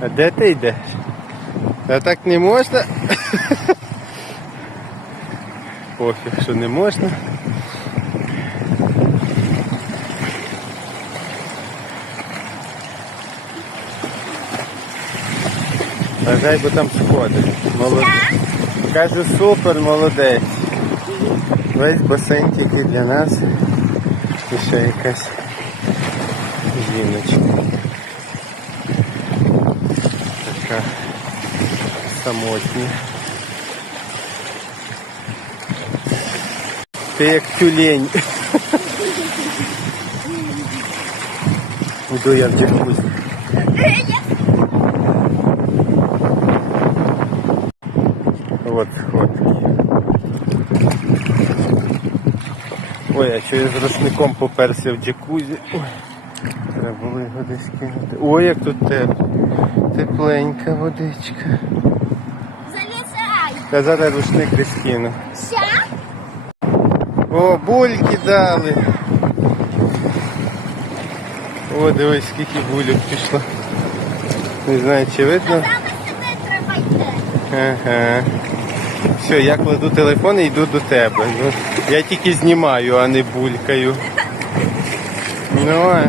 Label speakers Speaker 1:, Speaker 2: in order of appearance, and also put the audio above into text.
Speaker 1: А де ти йдеш? А так не можна? Пофіг, що не можна. Бажай, бо там сходи. Молодець. Кажу, супер, молодець. Весь басейн тільки для нас. І ще якась жіночка. Така самотня. Ти як тюлень. Іду я в джакузі. Вот сходки. Ой, а що я з рушником поперся в джакузі. Треба було його десь кинути. Ой, як тут тепло. Тепленька водичка.
Speaker 2: Залізай.
Speaker 1: Та зараз рушник кину.
Speaker 2: Ща?
Speaker 1: О, бульки дали. О, дивись, скільки бульок пішло. Не знаю, чи видно. Ага. Все, я кладу телефон і йду до тебе. Ну, я тільки знімаю, а не булькаю. Ну, а